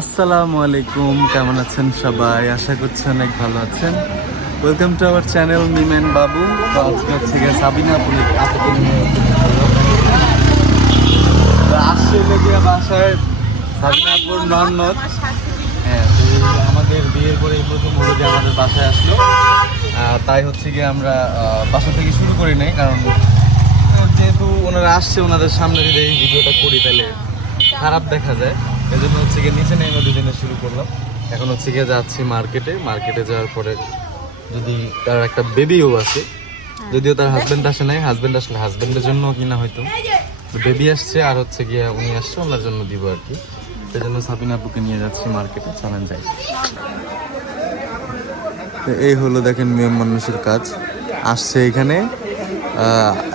আসসালামু আলাইকুম, কেমন আছেন সবাই? আশা করছি অনেক ভালো আছেন। ওয়েলকাম টু আওয়ার চ্যানেল মিমেন বাবু তো আজকে হচ্ছে গিয়ে সাবিনা আসছে লেগে বাসায় সাবিনাপুর নন্নত হ্যাঁ আমাদের বিয়ের পরে প্রথম হলো যে আমাদের বাসায় আসলো। তাই হচ্ছে গিয়ে আমরা বাসা থেকে শুরু করি নাই, কারণ যেহেতু ওনারা আসছে, ওনাদের সামনে যদি এই ভিডিওটা করি, তাহলে খারাপ দেখা যায়। এই জন্য হচ্ছে গিয়ে নিচে নেমে দুজনে শুরু করলাম। এখন হচ্ছে গিয়ে যাচ্ছি মার্কেটে। মার্কেটে যাওয়ার পরে যদি তার একটা বেবিও আছে যদিও তার হাজবেন্ড আসে নাই হাজবেন্ড আসলে হাজবেন্ডের জন্য কিনা হয়তো। বেবি আসছে আর হচ্ছে গিয়ে উনি আসছে ওনার জন্য দিব আর কি। সেই জন্য সাবিনা আপুকে নিয়ে যাচ্ছি মার্কেটে চলেন যাই। এই হলো দেখেন মেয়ে মানুষের কাজ। আসছে এখানে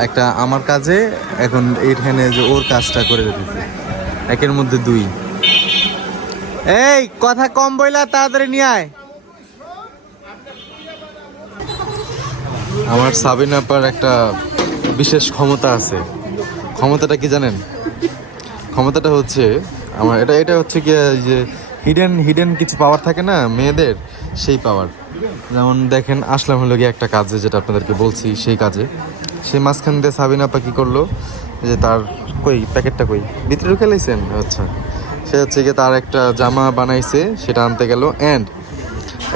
একটা আমার কাজে এখন এইখানে যে ওর কাজটা করে দিতেছে একের মধ্যে দুই। এই, কথা কম বইলা তাড়াতাড়ি নিয়ে আয়। আমার সাবিন আপার একটা বিশেষ ক্ষমতা আছে। ক্ষমতাটা কি জানেন? ক্ষমতাটা হচ্ছে আমার, এটা এটা হচ্ছে কি যে হিডেন হিডেন কিছু পাওয়ার থাকে না, মেয়েদের, সেই পাওয়ার যেমন দেখেন, আসলাম হলো গিয়ে একটা কাজে, যেটা আপনাদেরকে বলছি, সেই কাজে। সেই মাঝখান দিয়ে সাবিনা আপা কি করল, যে তার কই, প্যাকেটটা কই? ভিতরে ঢুকে আচ্ছা। সে হচ্ছে গিয়ে তার একটা জামা বানাইছে সেটা আনতে গেল। অ্যান্ড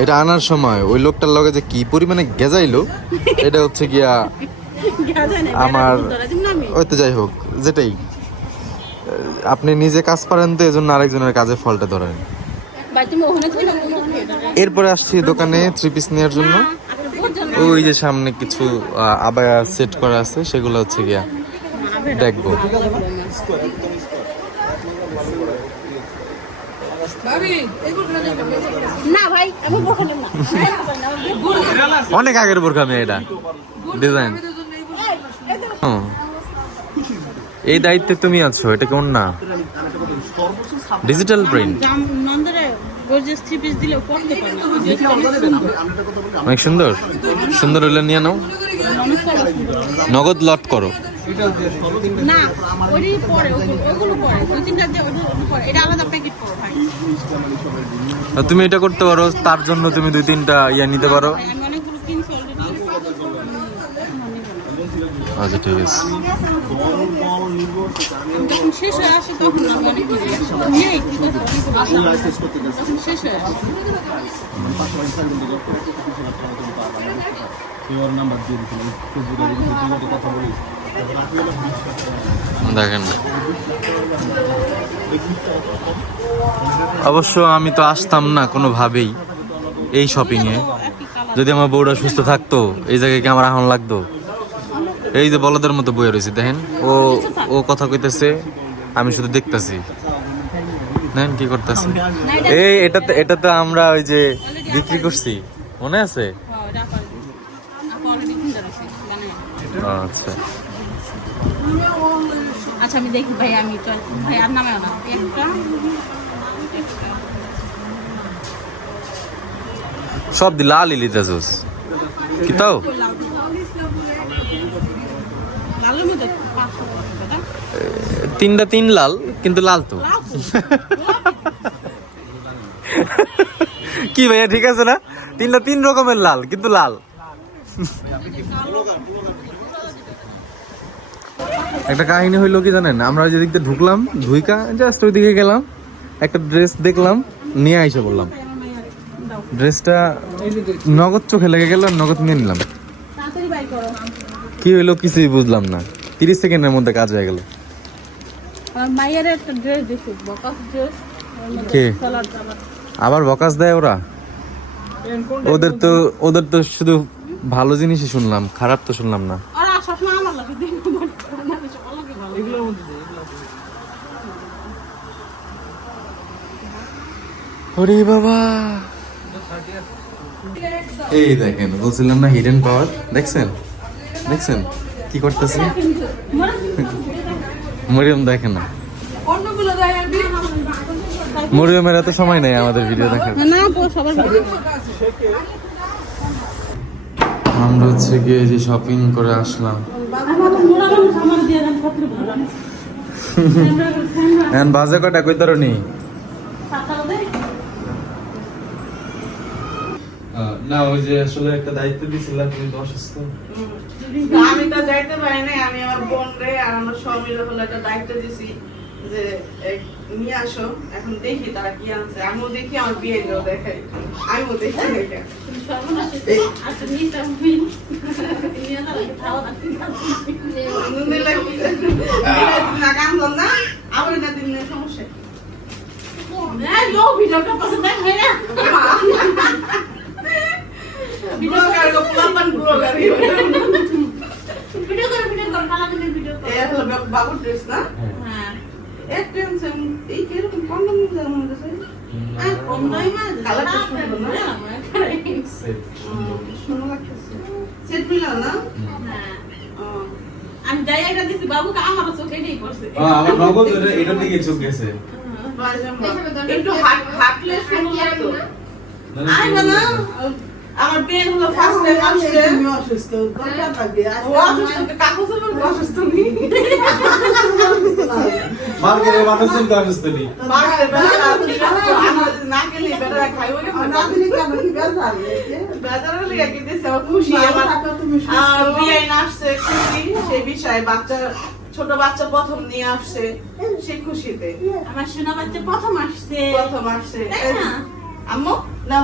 এটা আনার সময় ওই লোকটার লগে যে কি পরিমাণে গেজাইলো এটা হচ্ছে গিয়া আমার ওই তো যাই হোক যেটাই। আপনি নিজে কাজ পারেন তো এজন্য আরেকজনের কাজে ফলটা ধরেন। এরপরে আসছি দোকানে থ্রি পিস নেওয়ার জন্য। ওই যে সামনে কিছু আবায়া সেট করা আছে সেগুলো হচ্ছে গিয়া দেখব। অনেক আগের বোরখা আমি এটা। ডিজাইন এই দায়িত্বে তুমি আছো, এটা কেমন না? ডিজিটাল প্রিন্ট অনেক সুন্দর। সুন্দর হইলে নিয়ে নাও। নগদ লট করো। না ওই পরে ওগুলো ওগুলো পরে দুই তিনটা যে ওগুলো পরে। এটা আলাদা প্যাকেট করো ভাই। তুমি এটা করতে পারো তার জন্য তুমি দুই তিনটা ইয়া নিতে পারো। আচ্ছা ঠিক আছে। শেষ হয়ে আসে তখন শেষ হয়ে আসে। দেখেন। অবশ্য আমি তো আসতাম না কোনোভাবেই এই শপিংয়ে যদি আমার বউটা সুস্থ থাকতো এই জায়গায় কি আমার আহন লাগতো? এই যে বলদের মতো বয়ে রয়েছে দেখেন। ও ও কথা কইতেছে আমি শুধু দেখতাছি। দেখেন কি করতেছে। এই এটাতে এটাতে আমরা ওই যে বিক্রি করছি। মনে আছে? হ্যাঁ আচ্ছা। আচ্ছা আমি দেখি ভাই আমি তো ভাই আর নামেও না। একটা। সব দি লাল লিতেছস কি তাও? তিনটা তিন লাল কিন্তু লাল তো। তো। কি ভাইয়া ঠিক আছে না? তিনটা তিন রকমের লাল কিন্তু লাল। একটা কাহিনী হইল কি জানেন? আমরা যেদিক দিয়ে ঢুকলাম ধুইকা জাস্ট ওইদিকে গেলাম একটা ড্রেস দেখলাম নিয়ে আইসে বললাম ড্রেসটা নগদ চোখে লেগে গেল নগদ নিয়ে নিলাম। কি হইল কিছুই বুঝলাম না। তিরিশ সেকেন্ডের মধ্যে কাজ হয়ে গেল। কে? আবার বকাস দেয় ওরা? ওদের তো ওদের তো শুধু ভালো জিনিসই শুনলাম খারাপ তো শুনলাম না আর সবসময় আমার লাগে দিন এগুলোর ওরে বাবা। এই দেখেন বলছিলাম না হিডেন পাওয়ার দেখছেন? দেখছেন? কি করতেছে মরিয়ম দেখে না। মরিয়মের এত সময় নেই আমাদের ভিডিও দেখার। আমরা হচ্ছে গিয়ে যে শপিং করে আসলাম। এখন বাজে কটা কই তোর না। ওই যে আসলে একটা দায়িত্ব দিছিলাম তুমি তো অসুস্থ। আমি তো যাইতে পারি নাই আমি আমার বোন রে আর আমার স্বামী হলো একটা দায়িত্ব দিছি যে নিয়ে আসো এখন দেখি তারা কি আনছে। আমিও দেখি আমার বিয়ে দেখাই। আমিও দেখি দেখা। তুমি সর্বনাশ আচ্ছা নিতে আমি নিয়ে না লাগে খাওয়া লাগতে দিলে না কান্দন হয় হ্যাঁ মনে হ্যাঁ। আমি যাই একটা দিছি বাবুকে আমার চোখে নেই পড়ছে। আমার নগদ এটা- দিকে চোখ গেছে। একটু হাঁটলে। আই না, আমার বিয়ে হলো ফার্স্ট টাইম আসছে। তুমি অসুস্থ দরকার লাগে অসুস্থ কাকু অসুস্থ নেই মার্কেটের মানুষ কিন্তু অসুস্থ নেই বাচ্চা ছোট বাচ্চা প্রথম নিয়ে আসছে সে খুশিতে আমার সোনা বাচ্চা প্রথম আসছে প্রথম আসছে আম্মু না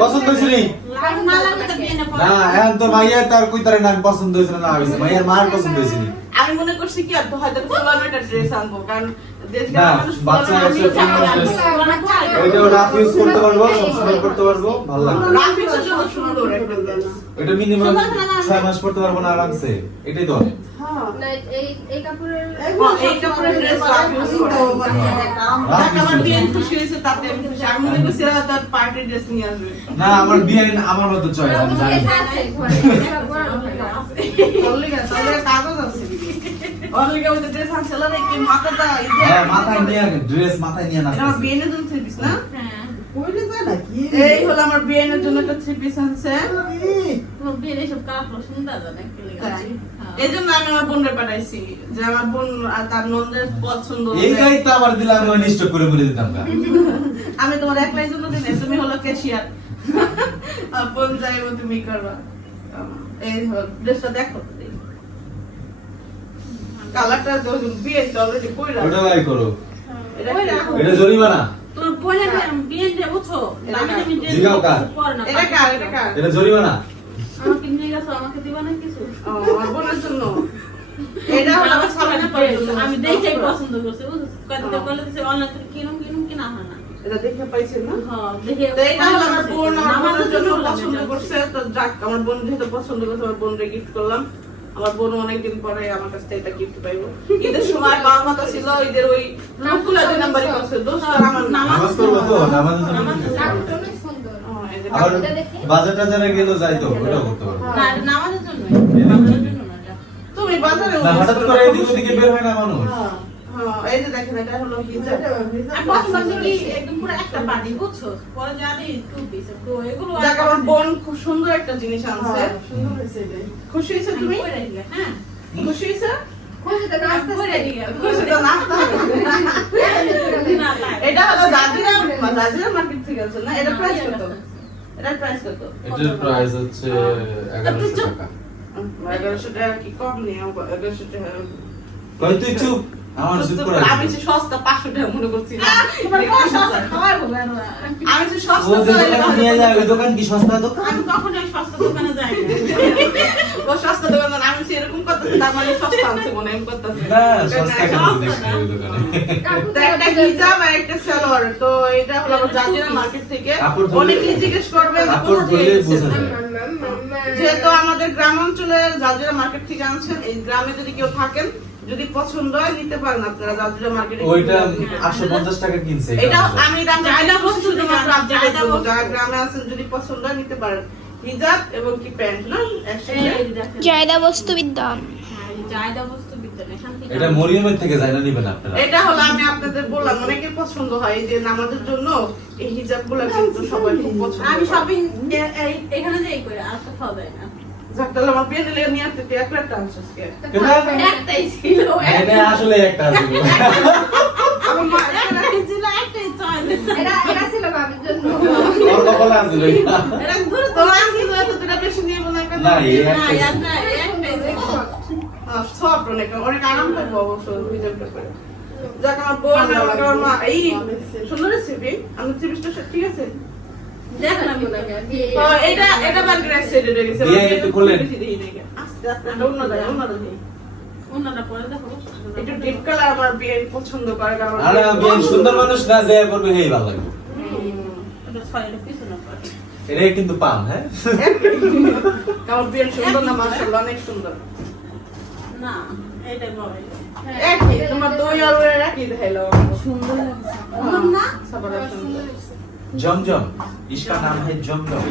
পছন্দ না? মার পছন্দ আমি মনে করছি কি আর হয়তো ড্রেস আনব কারণ করতে পারব ভালো লাগবে। ওইটা মিনিমাম ছয় মাস পড়তে পারব না আরামসে। এটাই তো হ্যাঁ। এই এই কাপড়ের হ্যাঁ, এই কাপড়ের মনে ড্রেস না আমার বিয়ে আমার মতো চয়েস আমি জানি এটা হ্যাঁ মাথায় নিয়ে ড্রেস মাথায় নিয়ে এটা না? না এই হলো আমার বিয়ের জন্য একটা থ্রি পিস আনছে। তোমার বিয়ের এইসব কাপড় সুন্দর জানে কি তাই। হ্যাঁ। এই জন্য আমি আমার বোনরে পাঠাইছি যে আমার বোন আর তার নন্দের পছন্দ এই গাড়ি তো আবার দিলে আমি অনিষ্ট করে মরে দিতাম আমি তোমার একলাই জন্য দিনে তুমি হলো ক্যাশিয়ার বোন যাইবো তুমি করবা। এই ড্রেসটা দেখো। কালারটা বিয়ে তো অলরেডি কইরা ওটা লাই করো? রাখো। এটা জরিমানা। তোর বিয়ে দিয়ে বুঝছ দামি দামি ড্রেস জিগাও কার? এটা কার? এটা কার? এটা জরিমানা? আমাকে নিয়ে গেছো আমাকে দিবা না কিছু? ও, আমার বোনের জন্য? এটা হলো আমার সামনে আমি দেখেই পছন্দ করছি বুঝছ? কত বলে দিছে অনলাইন থেকে কিনুম কিনুম কিনা হয় না। এটা দেখে পাইছেন না? হ্যাঁ দেখে এটা হলো আমার বোন আমার জন্য জন্য পছন্দ করছে। তো যাক আমার বোন যেহেতু পছন্দ করছে আমার বোনরে গিফট করলাম। আমার বোন অনেকদিন পরে আমার কাছ থেকে এটা গিফট পাইবো। ঈদের সময় পাওয়ার কথা ছিল ঈদের ওই করতে পারব। তুমি বাজারে হঠাৎ করে এদিক ওদিকে বের হয় না মানুষ? হ্যাঁ, এই যে দেখেন এটা হলো হিজাব। আর প্রথম বলছে কি একদম পুরো একটা বাড়ি বুঝছ? পরে জানি টু পিস তো এগুলো আর আমার বোন খুব সুন্দর একটা জিনিস আনছে। সুন্দর হয়েছে খুশি হয়েছে তুমি? হ্যাঁ। খুশি হয়েছে? খুশিতে আমি নাচতেছে পরে দিলে, খুশি তো নাচতে হবে না, না। এটা হলো জাজিরা জাজিরা মার্কেট থেকে আছে না এটা প্রাইস কত এটা প্রাইস কত এটার প্রাইস হচ্ছে এগারোশো টাকা এগারোশো টাকা কি কম নেই এগারোশো টাকা কই তুই চুপ আমার চুপ করে আমি যে সস্তা পাঁচশো টাকা মনে করছি তোমার পয়সা খাওয়াই হবে আমি যে সস্তা দোকানে নিয়ে যায় ওই দোকান কি সস্তা দোকান? আমি কখনো ওই সস্তা দোকানে যাই না। ও সস্তা দোকান আমি সেরকম করতেছি তার মানে সস্তা আনছে মনে আমি করতেছি। না সস্তা কেন দেখছি ওই দোকানে? তো একটা হিজাব আর একটা সালোয়ার তো এটা হলো আমার জাজিরা মার্কেট থেকে। অনেকেই জিজ্ঞেস করবে কোথা থেকে। যেহেতু আমাদের গ্রাম অঞ্চলে জাজিরা মার্কেট থেকে আনছেন এই গ্রামে যদি কেউ থাকেন যদি পছন্দ হয় নিতে পারেন আপনারা জাজিরা মার্কেটে ওইটা আটশো পঞ্চাশ টাকা কিনছে এটা আমি দাম জায়দা জানি বস্তু শুধুমাত্র জায়দা আপনাদের জন্য বস্তু। যারা গ্রামে আছেন যদি পছন্দ নিতে পারেন। হিজাব এবং কি প্যান্ট না। জায়দা বস্তু বিদ্যান। হ্যাঁ, জায়দা বস্তু থেকে এটা মরিয়মের থেকে যায় না নিবেন আপনারা। এটা হলো আমি আপনাদের বললাম অনেকের পছন্দ হয় যে নামাজের জন্য এই হিজাবগুলো কিন্তু সবাই খুব পছন্দ আমি। শপিং এখানে যাই করে আর কোথাও যাই না। যাকতালে আমার পেন লিয়ে নিয়ে আসতে একটা একটা আছে একটাই ছিল এটা আসলে একটা ছিল আমার মা একটাই ছিল একটাই চলে এটা এটা ছিল বাবির জন্য ওর কপাল আনছিল এটা দূর তো আনছিল তো দুটা বেশি নিয়ে মনে করে না না একটাই ছিল সব অনেক অনেক আরাম পাবো অবশ্য বিজেপি করে যাক আমার বউ আমার মা এই সুন্দর সিবি আমি সিবিটা ঠিক আছে এটা এটা বার্গার এক্সাইটেড হয়ে গেছে দিয়ে একটু খুললেন। আস্তে আস্তে। অন্য দেয় অন্য দেয় অন্যটা পরে দেখো। একটু ডিপ কালার আমার বিয়ে পছন্দ করে কারণ আরে আমি সুন্দর মানুষ না যে করবে এই ভালো লাগবে। এটা ছয়ের পিছনে পড়ে। কিন্তু পাম হ্যাঁ? আমার বিয়ে সুন্দর না মাশাআল্লাহ অনেক সুন্দর। না এটাই বলে একই তোমার দই আর ওর একই দেখাইলো। সুন্দর লাগছে। না? সবার সুন্দর। জমজম इसका नाम है जमजम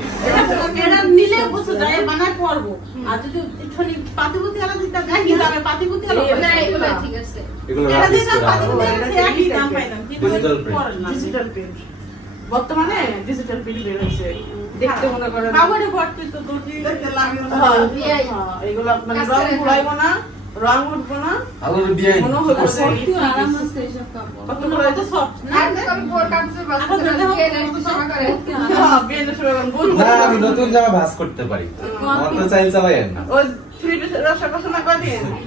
এটা নিলে বসে যায় বানায় পড়বো আর যদি একটুখানি পাতিপুতি আলা দিতে যাই কি দামে পাতিপুতি আলা না, এগুলো ঠিক আছে। এগুলো এটা রাফ দিয়ে ইউজ করা পাতিপুতি হয়। আলা একই দাম পাইতাম কিন্তু Digital print. পড়েন না ডিজিটাল প্রিন্ট বর্তমানে ডিজিটাল প্রিন্ট বের হয়েছে দেখতে মনে করেন কাপড়ে ভর্তি তো দুটি দেখতে লাগে না। হ্যাঁ, বিয়াই। হ্যাঁ, এগুলো মানে কাজ রং করে ঘুরাইবো না রং উঠবো না। আল্লাহর বিয়াই মনে হচ্ছে ভর্তি আরাম আছে এসব কাপড় কত কত করে? সফট না? আমি বোর বিয়ে করে। হ্যাঁ, সময় না নতুন জামা ভাঁজ করতে পারি। চাইল চালাই না। থ্রি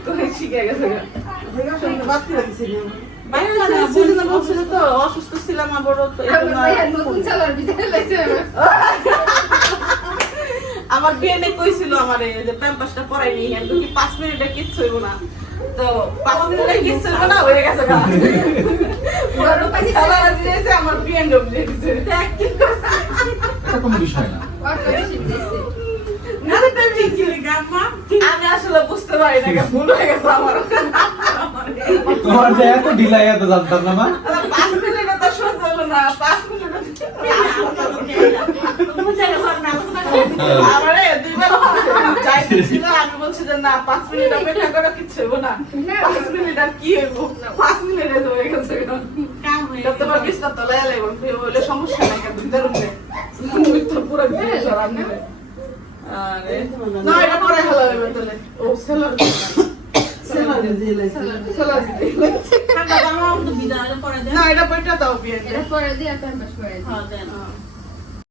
তো শিখে গেছে বলছিল তো অসুস্থ ছিলাম আবার তো নতুন চালার ভিতরে আমার। আমার বিয়ে কইছিল আমার যে প্যাম্পাসটা পরাই নি আমি কি পাঁচ মিনিটে কিচ্ছু হইব না। তো পাঁচ মিনিটে কিচ্ছু হইব না হয়ে গেছে গা। বড় পাইছে। দিয়েছে আমার বিয়ে ডব দিয়ে দিয়েছে কি করছে। এটা কোনো বিষয় না। আমি আসলে বুঝতে পারি না ভুল হয়ে গেছে আমার। তোমার যে এত ঢিলাই এত জানতাম না মা সমস্যা নাই পুরো আরে না এটা পরে হলো এবার ও সেলার সেলাই দিয়ে লাইছি। সেলার ঠান্ডা জামা তো পরে না এটা দাও বিয়ে পরে দিয়ে করে হ্যাঁ দেন